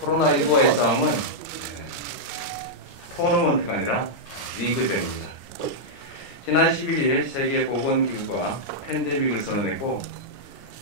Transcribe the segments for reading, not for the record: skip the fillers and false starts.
코로나19와의 싸움은 토너먼트가 아니라 리그전입니다. 지난 11일 세계보건기구가 팬데믹을 선언했고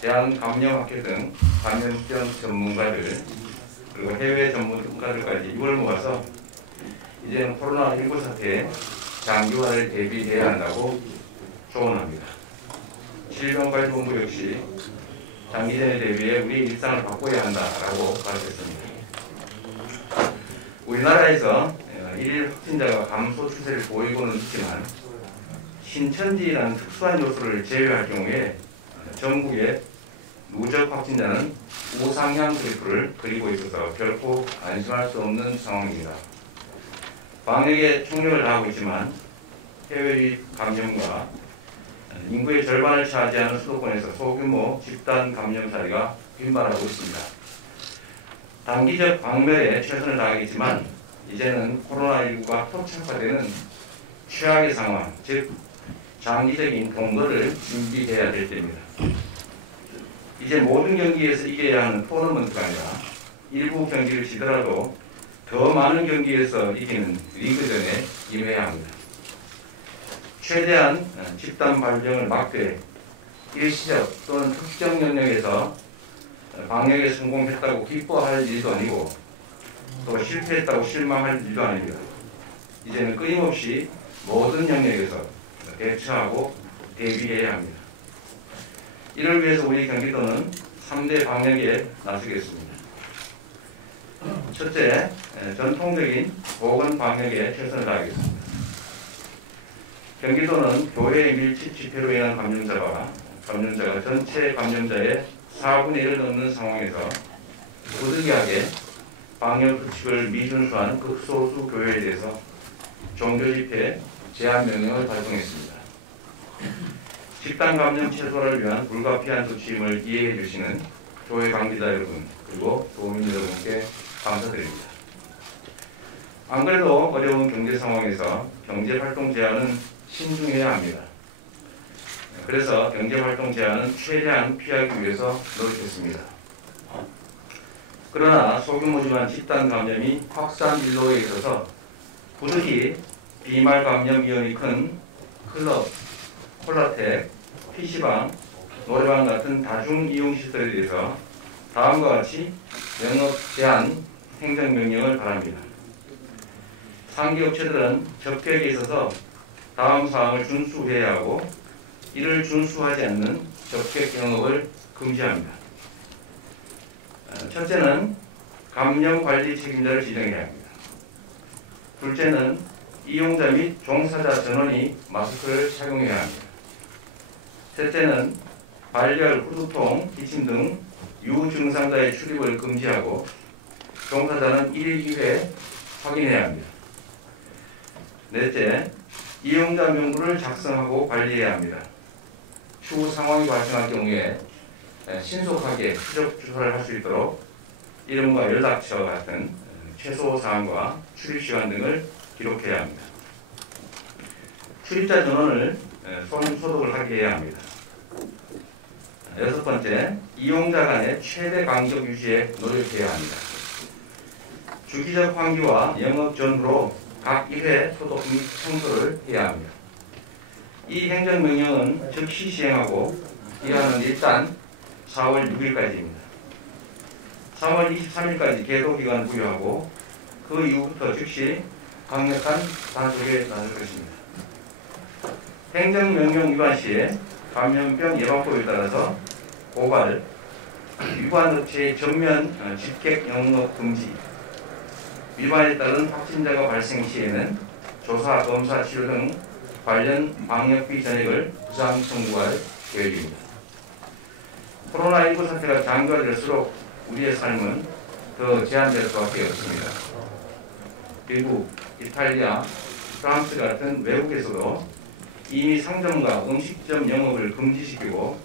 대한감염학회 등 감염병 전문가들 그리고 해외 전문가들까지 6월 모아서 이제는 코로나19 사태에 장기화를 대비해야 한다고 조언합니다. 질병관리본부 역시 장기전에 대비해 우리 일상을 바꿔야 한다라고 밝혔습니다. 우리나라에서 일일 확진자가 감소 추세를 보이고는 있지만 신천지라는 특수한 요소를 제외할 경우에 전국의 누적 확진자는 우상향 그래프를 그리고 있어서 결코 안심할 수 없는 상황입니다. 방역에 총력을 다하고 있지만 해외 감염과 인구의 절반을 차지하는 수도권에서 소규모 집단 감염 사례가 빈발하고 있습니다. 단기적 방면에 최선을 다하겠지만 이제는 코로나19가 포착화되는 최악의 상황, 즉 장기적인 동거를 준비해야 될 때입니다. 이제 모든 경기에서 이겨야 하는 토너먼트가 아니라 일부 경기를 지더라도 더 많은 경기에서 이기는 리그전에 임해야 합니다. 최대한 집단 발병을 막되 일시적 또는 특정 영역에서 방역에 성공했다고 기뻐할 일도 아니고 또 실패했다고 실망할 일도 아닙니다. 이제는 끊임없이 모든 영역에서 대처하고 대비해야 합니다. 이를 위해서 우리 경기도는 3대 방역에 나서겠습니다. 첫째, 전통적인 보건 방역에 최선을 다하겠습니다. 경기도는 교회 밀집 집회로 인한 감염자가 전체 감염자의 4분의 1을 넘는 상황에서 부득이하게 방역수칙을 미준수한 극소수 교회에 대해서 종교집회 제한 명령을 발동했습니다. 집단 감염 최소화를 위한 불가피한 조치임을 이해해 주시는 교회 관계자 여러분 그리고 도민 여러분께 감사드립니다. 안 그래도 어려운 경제 상황에서 경제활동 제한은 신중해야 합니다. 그래서 경제활동 제한은 최대한 피하기 위해서 노력했습니다. 그러나 소규모지만 집단 감염이 확산 일로에 있어서 부득이 비말 감염 위험이 큰 클럽, 콜라텍, PC방, 노래방 같은 다중이용시설에 대해서 다음과 같이 영업 제한 행정명령을 바랍니다. 상기업체들은 접객에 있어서 다음 사항을 준수해야 하고 이를 준수하지 않는 접객 영업을 금지합니다. 첫째는 감염관리 책임자를 지정해야 합니다. 둘째는 이용자 및 종사자 전원이 마스크를 착용해야 합니다. 셋째는 발열, 후두통, 기침 등 유증상자의 출입을 금지하고 종사자는 1일 2회 확인해야 합니다. 넷째, 이용자 명부를 작성하고 관리해야 합니다. 추후 상황이 발생할 경우에 신속하게 추적 조사를 할 수 있도록 이름과 연락처 같은 최소 사항과 출입시간 등을 기록해야 합니다. 출입자 전원을 손 소독을 하게 해야 합니다. 여섯 번째, 이용자 간의 최대 간격 유지에 노력해야 합니다. 주기적 환기와 영업 전후로 각 1회 소독 및 청소를 해야 합니다. 이 행정명령은 즉시 시행하고 기한은 일단 4월 6일까지입니다. 3월 23일까지 계도기간 부여하고 그 이후부터 즉시 강력한 단속에 나설 것입니다. 행정명령 위반 시에 감염병 예방법에 따라서 고발, 위반 업체의 전면 집객 영업 금지, 위반에 따른 확진자가 발생 시에는 조사, 검사, 치료 등 관련 방역비 전액을 부상 청구할 계획입니다. 코로나19 사태가 장기화될수록 우리의 삶은 더 제한될 수밖에 없습니다. 미국, 이탈리아, 프랑스 같은 외국에서도 이미 상점과 음식점 영업을 금지시키고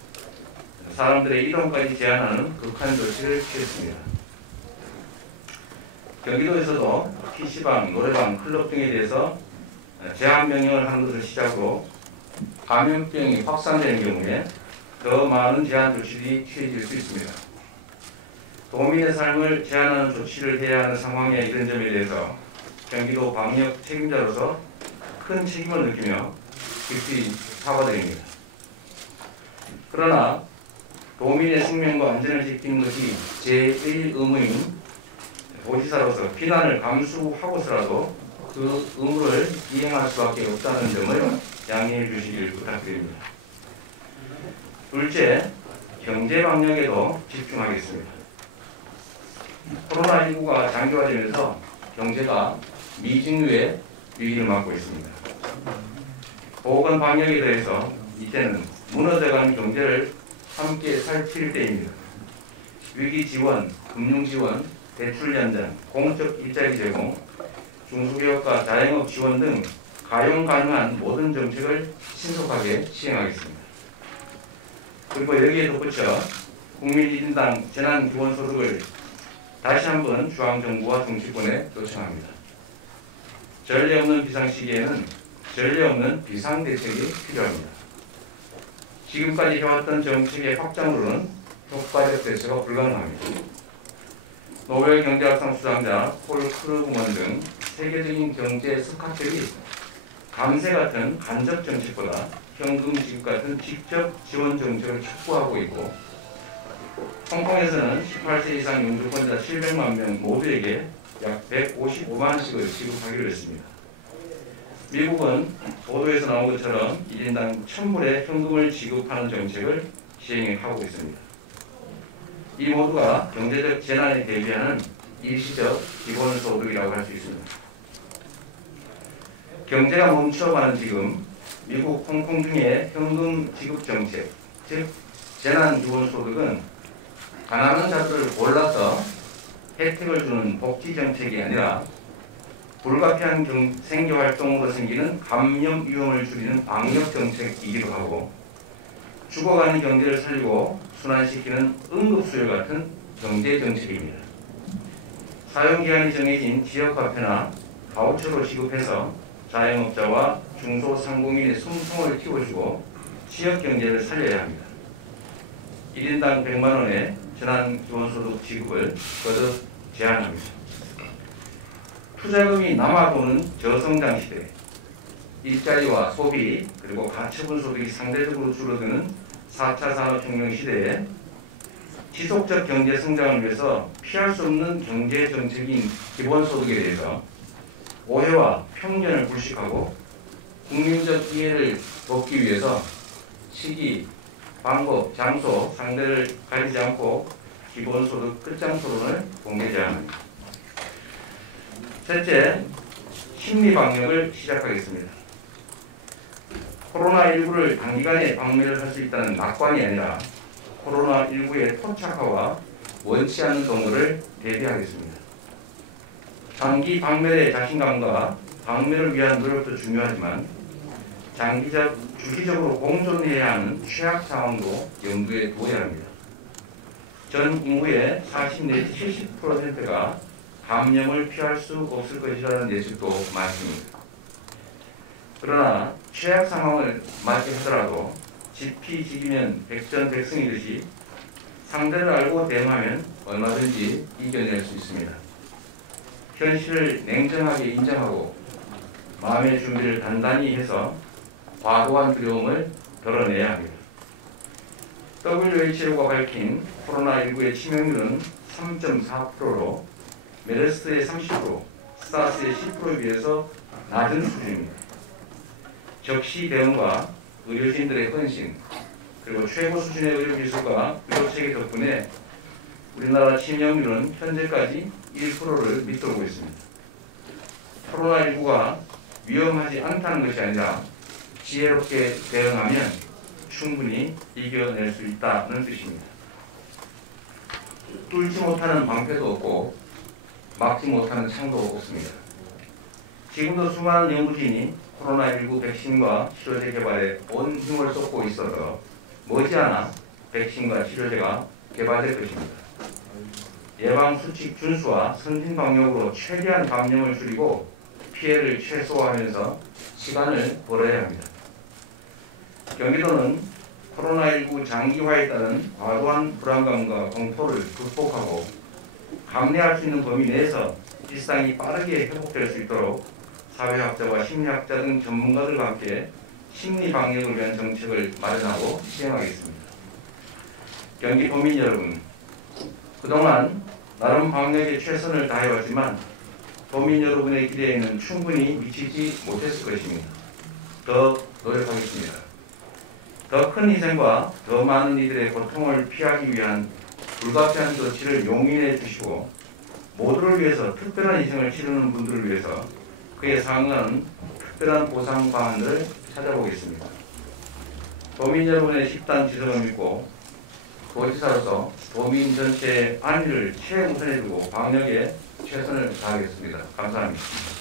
사람들의 이동까지 제한하는 극한 조치를 취했습니다. 경기도에서도 PC방, 노래방, 클럽 등에 대해서 제한 명령을 하는 것을 시작으로 감염병이 확산되는 경우에 더 많은 제한 조치들이 취해질 수 있습니다. 도민의 삶을 제한하는 조치를 해야 하는 상황에 이른 점에 대해서 경기도 방역 책임자로서 큰 책임을 느끼며 깊이 사과드립니다. 그러나 도민의 생명과 안전을 지키는 것이 제1 의무인 도지사로서 비난을 감수하고서라도 그 의무를 이행할 수밖에 없다는 점을 양해해 주시길 부탁드립니다. 둘째, 경제 방역에도 집중하겠습니다. 코로나19가 장기화되면서 경제가 미증유의 위기를 맞고 있습니다. 보건 방역에 대해서 이제는 무너져가는 경제를 함께 살필 때입니다. 위기 지원, 금융 지원, 대출 연장, 공적 일자리 제공, 중소기업과 자영업 지원 등 가용 가능한 모든 정책을 신속하게 시행하겠습니다. 그리고 여기에 덧붙여 국민 1인당 재난기본소득을 다시 한번 중앙정부와 정치권에 요청합니다. 전례 없는 비상시기에는 전례 없는 비상대책이 필요합니다. 지금까지 해왔던 정책의 확장으로는 효과적 대처가 불가능합니다. 노벨 경제학상 수상자 폴 크루그먼 등 세계적인 경제 석학들이 감세 같은 간접 정책보다 현금 지급 같은 직접 지원 정책을 촉구하고 있고, 홍콩에서는 18세 이상 영주권자 700만 명 모두에게 약 155만 원씩을 지급하기로 했습니다. 미국은 보도에서 나온 것처럼 1인당 1000불의 현금을 지급하는 정책을 시행하고 있습니다. 이 모두가 경제적 재난에 대비하는 일시적 기본소득이라고 할 수 있습니다. 경제가 멈춰가는 지금 미국, 홍콩 등의 현금 지급 정책, 즉 재난기본소득은 가난한 자들을 골라서 혜택을 주는 복지 정책이 아니라 불가피한 생계활동으로 생기는 감염 위험을 줄이는 방역 정책이기도 하고, 죽어가는 경제를 살리고 순환시키는 응급수요 같은 경제 정책입니다. 사용기한이 정해진 지역화폐나 바우처로 지급해서 자영업자와 중소상공인의 숨통을 틔워주고 지역경제를 살려야 합니다. 1인당 100만 원의 재난기본소득 지급을 거듭 제안합니다. 투자금이 남아도는 저성장 시대, 일자리와 소비 그리고 가처분 소득이 상대적으로 줄어드는 4차 산업혁명 시대에 지속적 경제 성장을 위해서 피할 수 없는 경제 정책인 기본소득에 대해서 오해와 편견을 불식하고 국민적 이해를 돕기 위해서 시기, 방법, 장소, 상대를 가리지 않고 기본소득 끝장 토론을 공개 제안합니다. 셋째, 심리방역을 시작하겠습니다. 코로나19를 단기간에 박멸을 할 수 있다는 낙관이 아니라 코로나19의 토착화와 원치 않는 동요를 대비하겠습니다. 장기 박멸의 자신감과 박멸을 위한 노력도 중요하지만 주기적으로 공존해야 하는 최악 상황도 염두에 두어야 합니다. 전 인구의 40 내지 70%가 감염을 피할 수 없을 것이라는 예측도 많습니다. 그러나 최악 상황을 맞게 하더라도 지피지기면 백전백승이듯이 상대를 알고 대응하면 얼마든지 이겨낼 수 있습니다. 현실을 냉정하게 인정하고 마음의 준비를 단단히 해서 과도한 두려움을 덜어내야 합니다. WHO가 밝힌 코로나19의 치명률은 3.4%로 메르스의 30%, 사스의 10%에 비해서 낮은 수준입니다. 적시 대응과 의료진들의 헌신, 그리고 최고 수준의 의료기술과 의료체계 덕분에 우리나라 치명률은 현재까지 1%를 밑돌고 있습니다. 코로나19가 위험하지 않다는 것이 아니라 지혜롭게 대응하면 충분히 이겨낼 수 있다는 뜻입니다. 뚫지 못하는 방패도 없고 막지 못하는 창도 없습니다. 지금도 수많은 연구진이 코로나19 백신과 치료제 개발에 온 힘을 쏟고 있어서 머지않아 백신과 치료제가 개발될 것입니다. 예방수칙 준수와 선진방역으로 최대한 감염을 줄이고 피해를 최소화하면서 시간을 벌어야 합니다. 경기도는 코로나19 장기화에 따른 과도한 불안감과 공포를 극복하고 감내할 수 있는 범위 내에서 일상이 빠르게 회복될 수 있도록 사회학자와 심리학자 등 전문가들과 함께 심리 방역을 위한 정책을 마련하고 시행하겠습니다. 경기도민 여러분, 그동안 나름 방역에 최선을 다해왔지만 도민 여러분의 기대에는 충분히 미치지 못했을 것입니다. 더 노력하겠습니다. 더 큰 희생과 더 많은 이들의 고통을 피하기 위한 불가피한 조치를 용인해 주시고 모두를 위해서 특별한 희생을 치르는 분들을 위해서 그에 상응하는 특별한 보상 방안을 찾아보겠습니다. 도민 여러분의 집단 지성을 믿고 도지사로서 도민 전체의 안위를 최우선에 두고 방역에 최선을 다하겠습니다. 감사합니다.